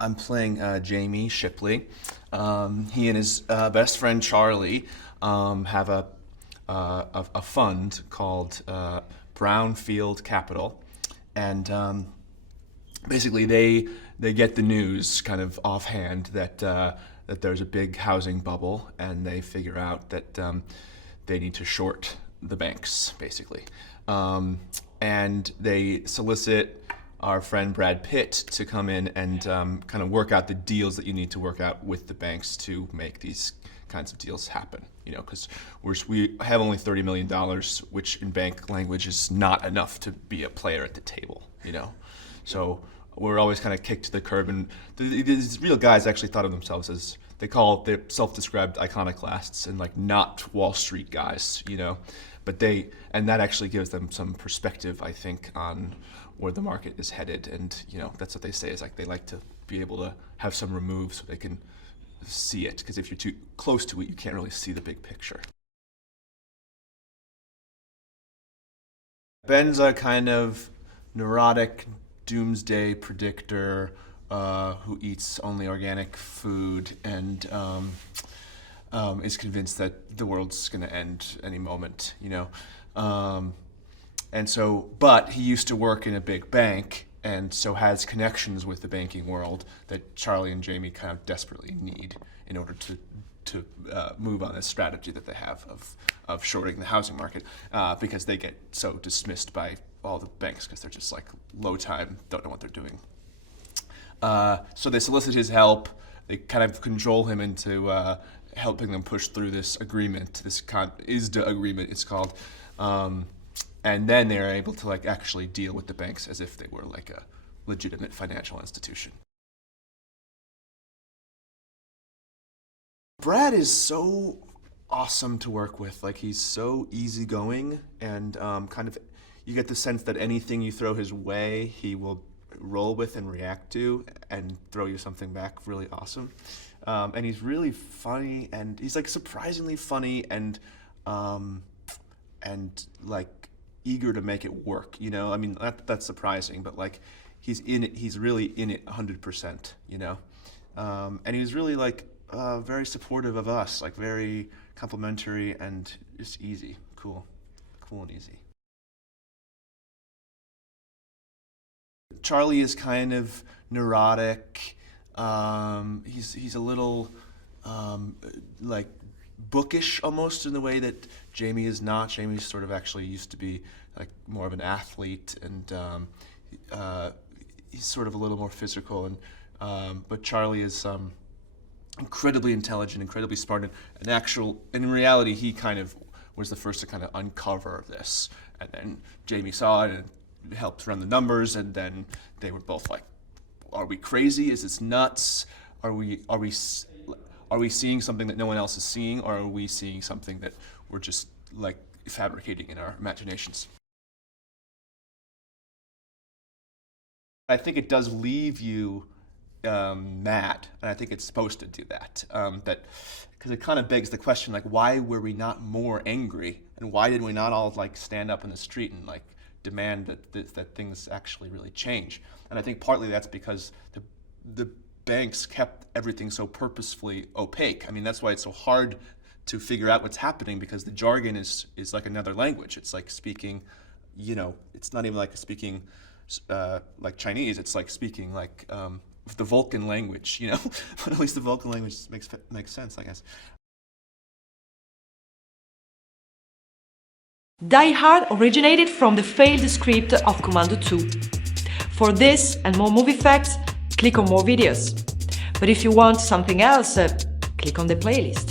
I'm playing Jamie Shipley. He and his best friend Charlie have a fund called Brownfield Capital, and basically they get the news kind of offhand that that there's a big housing bubble, and they figure out that they need to short the banks, basically, and they solicit our friend Brad Pitt to come in and kind of work out the deals that you need to work out with the banks to make these kinds of deals happen. You know, because we have only $30 million, which in bank language is not enough to be a player at the table. You know, so we're always kind of kicked to the curb. And these real guys actually thought of themselves as, they call their self-described iconoclasts and like not Wall Street guys. You know, but and that actually gives them some perspective, I think, on where the market is headed. And you know, that's what they say, is like they like to be able to have some remove so they can see it, because if you're too close to it, you can't really see the big picture. Ben's a kind of neurotic doomsday predictor who eats only organic food and is convinced that the world's going to end any moment, you know. And so, but he used to work in a big bank, and so has connections with the banking world that Charlie and Jamie kind of desperately need in order to move on this strategy that they have of shorting the housing market, because they get so dismissed by all the banks because they're just like low time, don't know what they're doing. So they solicit his help. They kind of cajole him into helping them push through this agreement, this ISDA agreement, it's called. And then they're able to like actually deal with the banks as if they were like a legitimate financial institution. Brad is so awesome to work with. Like, he's so easygoing, and kind of, you get the sense that anything you throw his way, he will roll with and react to and throw you something back really awesome. And he's really funny, and he's like surprisingly funny and like eager to make it work, you know? I mean, that's surprising, but like he's in it, he's really in it 100%, you know? And he was really like very supportive of us, like very complimentary and just easy, cool and easy. Charlie is kind of neurotic. He's a little like bookish almost in the way that Jamie is not. Jamie's sort of actually used to be like more of an athlete, and he's sort of a little more physical. And but Charlie is incredibly intelligent, incredibly smart, and in reality, he kind of was the first to kind of uncover this. And then Jamie saw it and helped run the numbers, and then they were both like, "Are we crazy? Is this nuts? Are we seeing something that no one else is seeing, or are we seeing something that we're just like fabricating in our imaginations?" I think it does leave you mad, and I think it's supposed to do that. Because it kind of begs the question, like, why were we not more angry, and why did we not all like stand up in the street and like demand that things actually really change? And I think partly that's because the banks kept everything so purposefully opaque. I mean, that's why it's so hard to figure out what's happening, because the jargon is like another language. It's like speaking, you know, it's not even like speaking like Chinese. It's like speaking like the Vulcan language, you know. But at least the Vulcan language makes sense, I guess. Die Hard originated from the failed script of Commando 2. For this and more movie facts, click on more videos. But if you want something else, click on the playlist.